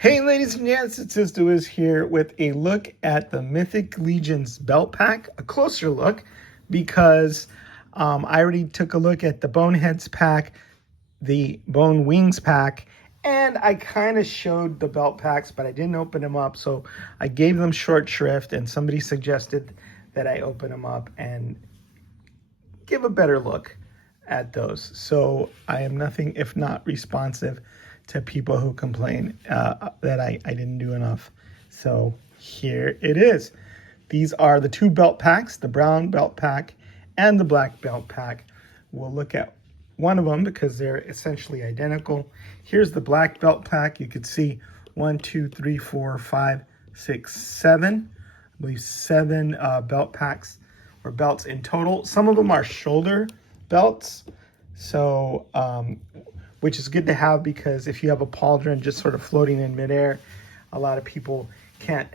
Hey ladies and gents, it's Sister Wiz here with a look at the Mythic Legion's belt pack, a closer look because I already took a look at the Boneheads pack, the Bone Wings pack, and I kind of showed the belt packs, but I didn't open them up, so I gave them short shrift and somebody suggested that I open them up and give a better look at those. So I am nothing if not responsive to people who complain that I didn't do enough. So here it is. These are the two belt packs, the brown belt pack and the black belt pack. We'll look at one of them because they're essentially identical. Here's the black belt pack. You could see 1, 2, 3, 4, 5, 6, 7. I believe 7 belt packs or belts in total. Some of them are shoulder belts. So, which is good to have because if you have a pauldron just sort of floating in midair, a lot of people can't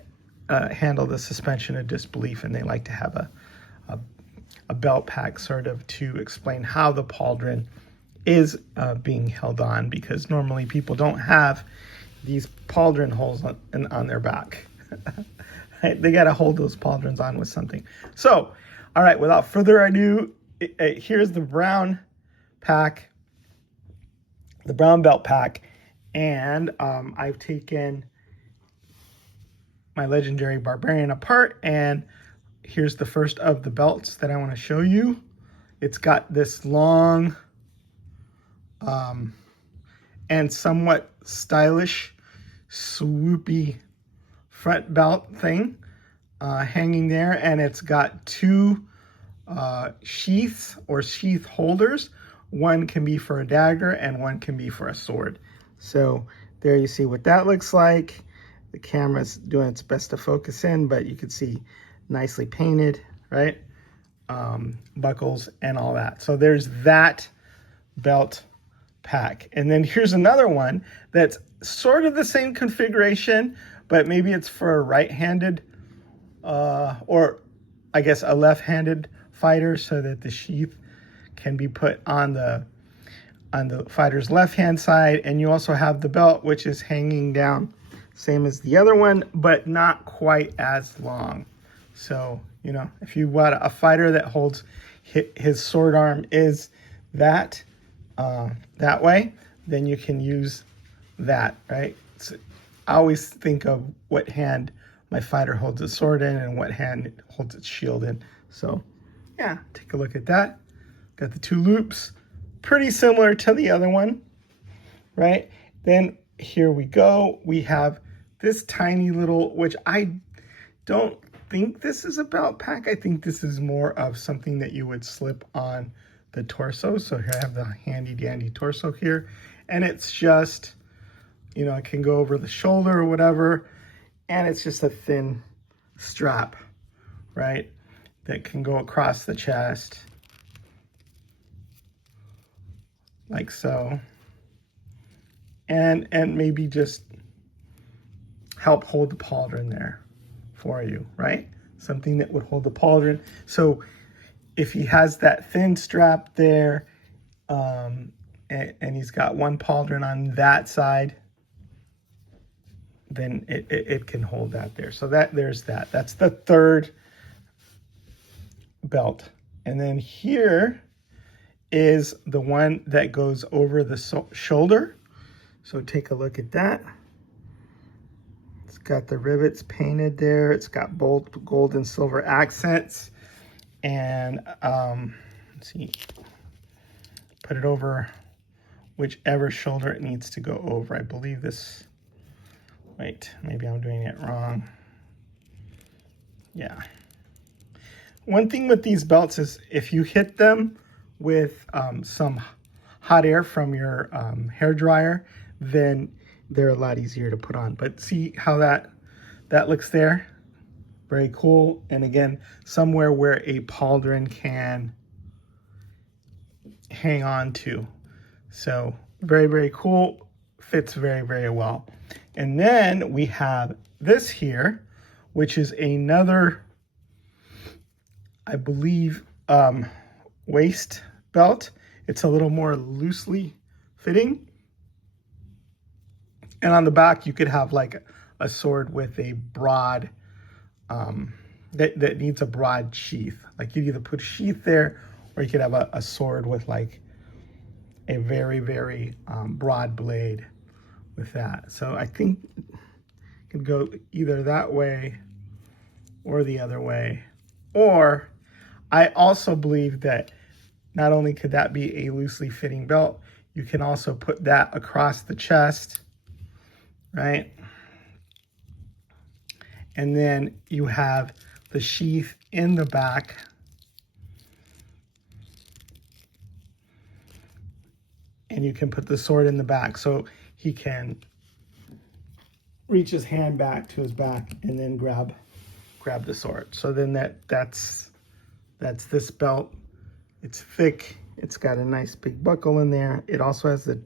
handle the suspension of disbelief, and they like to have a belt pack sort of to explain how the pauldron is being held on, because normally people don't have these pauldron holes on their back. Right? They got to hold those pauldrons on with something. So, all right, without further ado, here's the brown pack, the brown belt pack, and I've taken my legendary barbarian apart, and here's the first of the belts that I want to show you. It's got this long and somewhat stylish swoopy front belt thing hanging there, and it's got two sheaths or sheath holders. One can be for a dagger and one can be for a sword. So there you see what that looks like. The camera's doing its best to focus in, but you can see nicely painted, right? Buckles and all that. So there's that belt pack. And then here's another one that's sort of the same configuration, but maybe it's for a right-handed or I guess a left-handed fighter, so that the sheath can be put on the fighter's left-hand side. And you also have the belt, which is hanging down, same as the other one, but not quite as long. So, you know, if you want a fighter that holds his sword arm is that way, then you can use that, right? So I always think of what hand my fighter holds his sword in and what hand it holds its shield in. So yeah, take a look at that. Got the two loops, pretty similar to the other one, right? Then here we go. We have this tiny little, which I don't think this is a belt pack. I think this is more of something that you would slip on the torso. So here I have the handy dandy torso here, and it's just, you know, it can go over the shoulder or whatever, and it's just a thin strap, right, that can go across the chest like so, and maybe just help hold the pauldron there for you, right? Something that would hold the pauldron. So if he has that thin strap there, and he's got one pauldron on that side, then it can hold that there. So there's that. That's the third belt. And then here is the one that goes over the shoulder. So take a look at that. It's got the rivets painted there. It's got bold gold and silver accents. And let's see, put it over whichever shoulder it needs to go over. I believe this, wait, maybe I'm doing it wrong. Yeah. One thing with these belts is if you hit them with some hot air from your hair dryer, then they're a lot easier to put on. But see how that looks there? Very cool. And again, somewhere where a pauldron can hang on to. So very, very cool. Fits very, very well. And then we have this here, which is another, I believe, waist belt. It's a little more loosely fitting. And on the back, you could have like a sword with a broad, that needs a broad sheath. Like you'd either put a sheath there, or you could have a sword with like a very, very broad blade with that. So I think it could go either that way or the other way. Or I also believe that not only could that be a loosely fitting belt, you can also put that across the chest, right? And then you have the sheath in the back. And you can put the sword in the back so he can reach his hand back to his back and then grab the sword. So then that's this belt. It's thick. It's got a nice big buckle in there. It also has the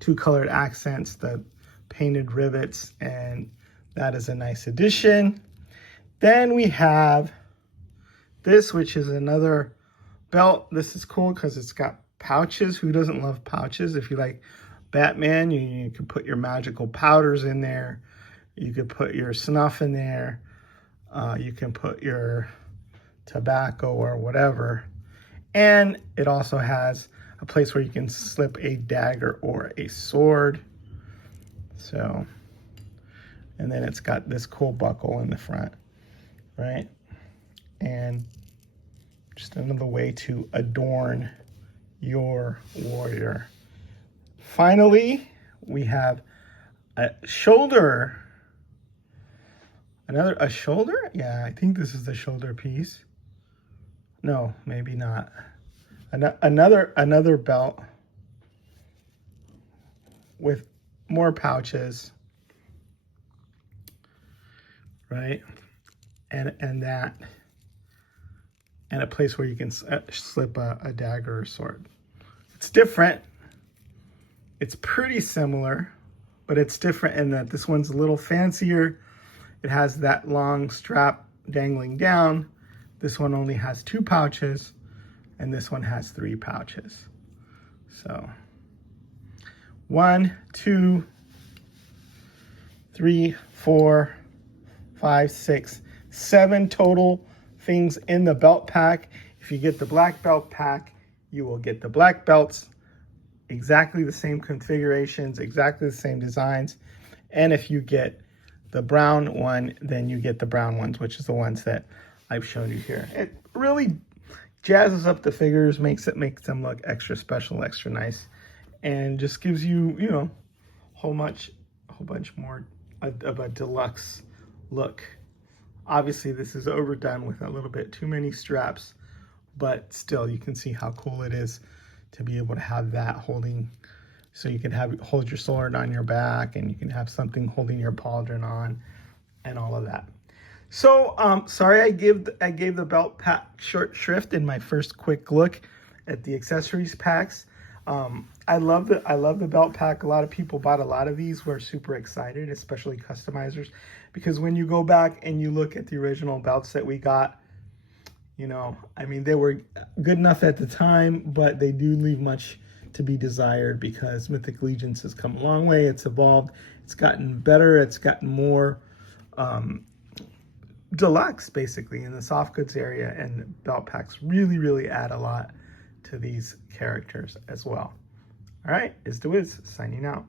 2 colored accents, the painted rivets, and that is a nice addition. Then we have this, which is another belt. This is cool because it's got pouches. Who doesn't love pouches? If you like Batman, you can put your magical powders in there. You could put your snuff in there. You can put your tobacco or whatever. And it also has a place where you can slip a dagger or a sword. So, and then it's got this cool buckle in the front, right? And just another way to adorn your warrior. Finally, we have a shoulder. A shoulder? Yeah, I think this is the shoulder piece. No, maybe not. Another belt with more pouches, right? And a place where you can slip a dagger or sword. It's different. It's pretty similar, but it's different in that this one's a little fancier. It has that long strap dangling down. This one only has 2 pouches, and this one has 3 pouches. So 1, 2, 3, 4, 5, 6, 7 total things in the belt pack. If you get the black belt pack, you will get the black belts, exactly the same configurations, exactly the same designs. And if you get the brown one, then you get the brown ones, which is the ones that I've shown you here. It really jazzes up the figures, makes them look extra special, extra nice, and just gives you, a whole bunch more of a deluxe look. Obviously, this is overdone with a little bit too many straps, but still, you can see how cool it is to be able to have that holding. So you can hold your sword on your back, and you can have something holding your pauldron on, and all of that. So, sorry I gave the belt pack short shrift in my first quick look at the accessories packs. I love the belt pack. A lot of people bought a lot of these. Were super excited, especially customizers, because when you go back and you look at the original belts that we got, I mean, they were good enough at the time, but they do leave much to be desired because Mythic Legions has come a long way. It's evolved. It's gotten better. It's gotten more deluxe, basically, in the soft goods area, and belt packs really add a lot to these characters as well. All right, Is the Wiz signing out.